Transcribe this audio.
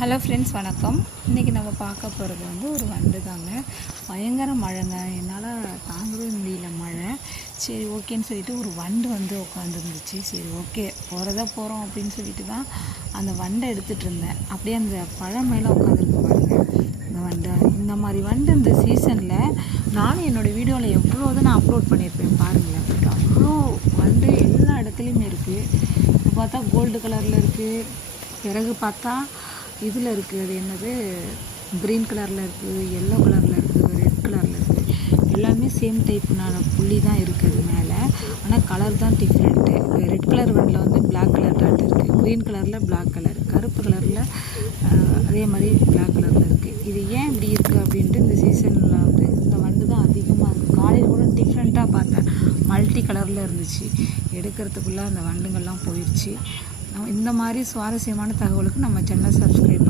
Hello friends, வணக்கம். இன்றைக்கி நம்ம பார்க்க போகிறது ஒரு வண்டு தாங்க. பயங்கர மழைங்க, என்னால் தாங்கவே முடியல மழை. சரி ஓகேன்னு சொல்லிட்டு ஒரு வண்டு உட்காந்துருந்துச்சு. சரி ஓகே, போகிறோம் அப்படின்னு சொல்லிட்டு தான் அந்த வண்டை எடுத்துகிட்டு இருந்தேன். அப்படியே அந்த பழம் மேலே உட்காந்துருக்கு பாருங்கள் இந்த வண்டு. இந்த மாதிரி வண்டு இந்த சீசனில் நானும் என்னோடய வீடியோவில் எவ்வளோ நான் அப்லோட் பண்ணியிருப்பேன் பாருங்களேன். அவ்வளோ வண்டு எல்லா இடத்துலையுமே இருக்குது. இப்போ பார்த்தா கோல்டு கலரில் இருக்குது, பிறகு பார்த்தா இதில் இருக்குது, அது என்னது க்ரீன் கலரில் இருக்குது, எல்லோ கலரில் இருக்குது, ரெட் கலரில் இருக்குது. எல்லாமே சேம் டைப்னான புள்ளி தான் இருக்குது மேலே, ஆனால் கலர் தான் டிஃப்ரெண்ட்டு. ரெட் கலர் வண்டில் பிளாக் கலர் டாட் இருக்குது, க்ரீன் கலரில் பிளாக் கலர், கருப்பு கலரில் அதே மாதிரி பிளாக் கலரில் இருக்குது. இது ஏன் இப்படி இருக்குது அப்படின்ட்டு இந்த சீசனில் இந்த வண்டு தான் அதிகமாக இருக்குது. காலையில் கூட டிஃப்ரெண்ட்டாக பார்த்தேன், மல்டி கலரில் இருந்துச்சு. எடுக்கிறதுக்குள்ளே அந்த வண்டுங்கள்லாம் போயிடுச்சு. இந்த மாதிரி சுவாரஸ்யமான தகவலுக்கு நம்ம சேனலை சப்ஸ்கிரைப்